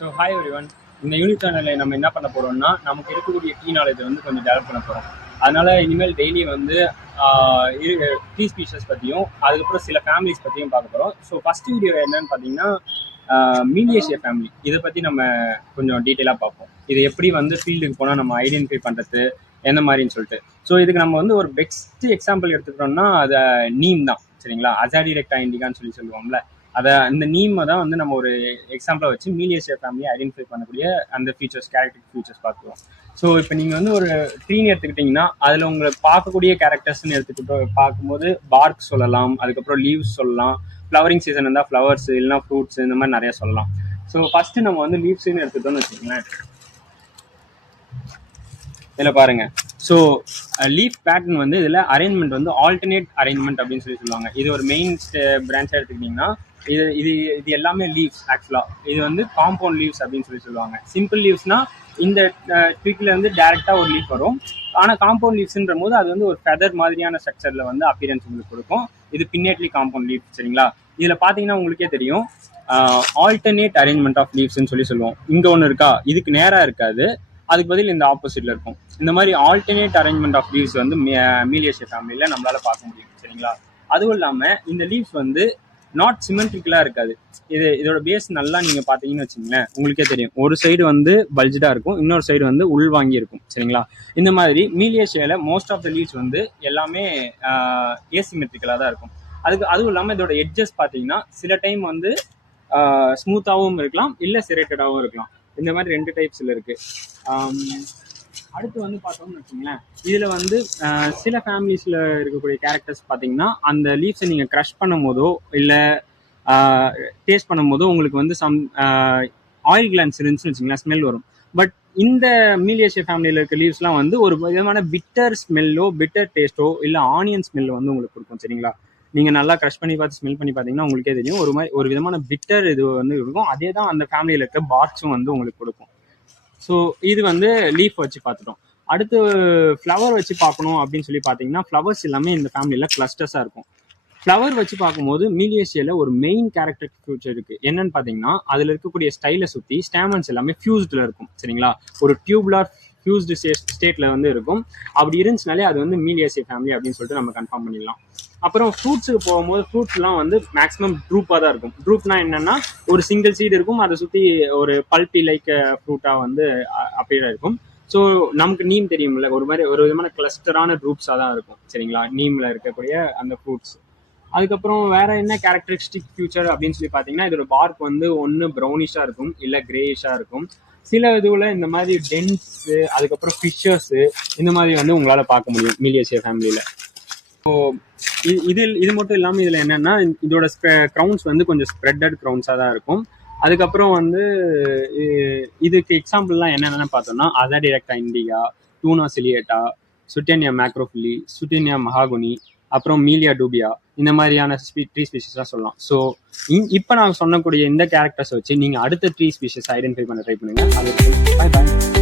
So hi everyone. இந்த unit சேனலில் நம்ம என்ன பண்ண போகிறோம்னா, நமக்கு இருக்கக்கூடிய டீ நாலேஜை வந்து கொஞ்சம் டெவலப் பண்ண போகிறோம். அதனால் இனிமேல் டெய்லி வந்து டீ ஸ்பீஷஸ் பற்றியும் அதுக்கப்புறம் சில ஃபேமிலிஸ் பற்றியும் பார்க்க போகிறோம். ஸோ ஃபஸ்ட் வீடியோ என்னன்னு பார்த்தீங்கன்னா, மீலியேசியா ஃபேமிலி இதை பற்றி நம்ம கொஞ்சம் டீட்டெயிலாக பார்ப்போம். இது எப்படி வந்து ஃபீல்டுக்கு போனால் நம்ம ஐடென்டிஃபை பண்ணுறது எந்த மாதிரின்னு சொல்லிட்டு. ஸோ இதுக்கு நம்ம வந்து ஒரு பெஸ்ட் எக்ஸாம்பிள் எடுத்துக்கிட்டோம்னா அது நீம் தான், சரிங்களா? அசாடிரெக்டா இண்டிகான்னு சொல்லுவோம்ல, அதை அந்த நீமை தான் வந்து நம்ம ஒரு எக்ஸாம்பிளாக வச்சு மீலியேசியா ஃபேமிலியை ஐடென்டிஃபை பண்ணக்கூடிய அந்த ஃபீச்சர்ஸ், கேரக்டரிக் ஃபீச்சர்ஸ் பார்க்குறோம். ஸோ இப்போ நீங்கள் வந்து ஒரு ட்ரீன்னு எடுத்துக்கிட்டிங்கன்னா அதில் உங்களுக்கு பார்க்கக்கூடிய கேரக்டர்ஸ்ன்னு எடுத்துக்கிட்டு பார்க்கும்போது பார்க் சொல்லலாம், அதுக்கப்புறம் லீவ்ஸ் சொல்லலாம், ஃப்ளவரிங் சீசன் இருந்தால் ஃப்ளவர்ஸ், இல்லைனா ஃப்ரூட்ஸ், இந்த மாதிரி நிறைய சொல்லலாம். ஸோ ஃபஸ்ட்டு நம்ம வந்து லீவ்ஸ்ன்னு எடுத்துக்கிட்டோம்னு வச்சுக்கோங்களேன். இதில் பாருங்க, ஸோ லீஃப் பேட்டர்ன் வந்து இதில் அரேஞ்ச்மெண்ட் வந்து ஆல்டர்னேட் அரேஞ்ச்மெண்ட் அப்படின்னு சொல்லுவாங்க. இது ஒரு மெயின் பிரான்ச்சாக எடுத்துக்கிட்டிங்கன்னா இது இது இது எல்லாமே லீவ்ஸ். ஆக்சுவலாக இது வந்து காம்பவுண்ட் லீவ்ஸ் அப்படின்னு சொல்லுவாங்க. சிம்பிள் லீவ்ஸ்னா இந்த ட்விக்ல இருந்து டேரெக்டாக ஒரு லீஃப் வரும். ஆனால் காம்பவுண்ட் லீவ்ஸ்ன்ற போது அது வந்து ஒரு ஃபெதர் மாதிரியான ஸ்ட்ரக்சரில் வந்து அப்பியரன்ஸ் உங்களுக்கு கொடுக்கும். இது பின்னேட்லி காம்பவுண்ட் லீஃப், சரிங்களா? இதில் பார்த்தீங்கன்னா உங்களுக்கே தெரியும், ஆல்டர்னேட் அரேஞ்ச்மெண்ட் ஆஃப் லீவ்ஸ்ன்னு சொல்லுவோம். இங்கே ஒன்று இருக்கா, இதுக்கு நேராக இருக்காது, அதுக்கு பதில் இந்த ஆப்போசிட்ல இருக்கும். இந்த மாதிரி ஆல்டர்னேட் அரேஞ்ச்மெண்ட் ஆஃப் லீவ்ஸ் வந்து மீலியேசியா ஃபேமிலியில் நம்மளால பார்க்க முடியும், சரிங்களா? அதுவும் இல்லாமல் இந்த லீவ்ஸ் வந்து நாட் சிமெட்ரிக்கலாக இருக்காது. இதோட பேஸ் நல்லா நீங்கள் பார்த்தீங்கன்னு வச்சுங்களேன், உங்களுக்கே தெரியும். ஒரு சைடு வந்து பல்ஜ்டாக இருக்கும், இன்னொரு சைடு வந்து உள்வாங்கி இருக்கும், சரிங்களா? இந்த மாதிரி மீலியேசியாவில் மோஸ்ட் ஆஃப் த லீவ்ஸ் வந்து எல்லாமே ஏசிமெட்ரிக்கலாக தான் இருக்கும். அதுவும் இல்லாமல் இதோட எட்ஜஸ் பார்த்தீங்கன்னா சில டைம் வந்து ஸ்மூத்தாகவும் இருக்கலாம், இல்லை செரேட்டடாகவும் இருக்கலாம். இந்த மாதிரி 2 டைப்ஸில் இருக்கு. அடுத்து வந்து பார்த்தோம்னு வச்சுங்களேன், இதில் வந்து சில ஃபேமிலிஸில் இருக்கக்கூடிய கேரக்டர்ஸ் பார்த்தீங்கன்னா அந்த லீவ்ஸை நீங்கள் க்ரஷ் பண்ணும் போதோ இல்லை டேஸ்ட் பண்ணும் போதோ உங்களுக்கு வந்து சம் ஆயில் கிளான்ஸ் இருந்துச்சுன்னு வச்சுங்களேன், ஸ்மெல் வரும். பட் இந்த மீலியேசியா ஃபேமிலியில் இருக்க லீவ்ஸ்லாம் வந்து ஒரு விதமான பிட்டர் ஸ்மெல்லோ, பிட்டர் டேஸ்ட்டோ, இல்லை ஆனியன் ஸ்மெல்லோ வந்து உங்களுக்கு கொடுக்கும், சரிங்களா? நீங்கள் நல்லா க்ரஷ் பண்ணி பார்த்து ஸ்மெல் பண்ணி பார்த்தீங்கன்னா உங்களுக்கே தெரியும், ஒரு விதமான பிட்டர் இது வந்து இருக்கும். அதே தான் அந்த ஃபேமிலியில் இருக்க பார்க்ஸும் வந்து உங்களுக்கு கொடுக்கும். ஸோ இது வந்து லீஃப் வச்சு பார்த்துட்டோம். அடுத்து ஃப்ளவர் வச்சு பார்க்கணும் அப்படின்னு சொல்லி பார்த்தீங்கன்னா, ஃப்ளவர்ஸ் எல்லாமே இந்த ஃபேமிலியில் கிளஸ்டர்ஸாக இருக்கும். ஃப்ளவர் வச்சு பார்க்கும்போது மீலியேசியாவில் ஒரு மெயின் கேரக்டர் ஃபியூச்சர் இருக்குது. என்னன்னு பார்த்தீங்கன்னா, அதில் இருக்கக்கூடிய ஸ்டைலை சுற்றி ஸ்டாமன்ஸ் எல்லாமே ஃபியூஸ்டில் இருக்கும், சரிங்களா? ஒரு டியூப்லார் ஃபியூஸ்டு ஸ்டேட்டில் வந்து இருக்கும். அப்படி இருந்துச்சுனாலே அது வந்து மீலியேசியா ஃபேமிலி அப்படின்னு சொல்லிட்டு நம்ம கன்ஃபார்ம் பண்ணிடலாம். அப்புறம் ஃப்ரூட்ஸுக்கு போகும்போது ஃப்ரூட்ஸ்லாம் வந்து மேக்ஸிமம் ட்ரூப்பாக தான் இருக்கும். ட்ரூப்னா என்னன்னா, ஒரு சிங்கிள் சீடு இருக்கும், அதை சுற்றி ஒரு பல்பி லைக் ஃப்ரூட்டாக வந்து அப்படியே இருக்கும். ஸோ நமக்கு நீம் தெரியும்ல, ஒரு விதமான கிளஸ்டரான ட்ரூப்ஸாக தான் இருக்கும், சரிங்களா? நீமில் இருக்கக்கூடிய அந்த ஃப்ரூட்ஸ். அதுக்கப்புறம் வேற என்ன கேரக்டரிஸ்டிக் ஃபியூச்சர் அப்படின்னு சொல்லி பார்த்தீங்கன்னா, இதோட பார்க் வந்து ஒன்று ப்ரௌனிஷாக இருக்கும், இல்லை கிரேயிஷாக இருக்கும். சில இதுவில் இந்த மாதிரி டென்ஸு, அதுக்கப்புறம் ஃபிஷர்ஸு, இந்த மாதிரி வந்து உங்களால் பார்க்க முடியும் மீலியேசியா ஃபேமிலியில். ஸோ இது மட்டும் இல்லாமல் இதில் என்னென்னா, இதோட க்ரௌன்ஸ் வந்து கொஞ்சம் ஸ்ப்ரெட்டட் க்ரௌன்ஸாக தான் இருக்கும். அதுக்கப்புறம் வந்து இதுக்கு எக்ஸாம்பிள்லாம் என்னென்னு பார்த்தோம்னா, அசாடிரெக்டா இண்டிகா, டூனா சிலியேட்டா, சுட்டேனியா மேக்ரோஃபிலி, சுட்டேனியா மஹாகுனி, அப்புறம் மீலியா டூபியா, இந்த மாதிரியான ட்ரீ ஸ்பீஷஸ்லாம் சொல்லலாம். ஸோ இப்போ நான் சொன்னக்கூடிய இந்த கேரக்டர்ஸ் வச்சு நீங்கள் அடுத்த ட்ரீ ஸ்பீஷஸ் ஐடென்டிஃபை பண்ண ட்ரை பண்ணுங்கள். அது பை பாய்.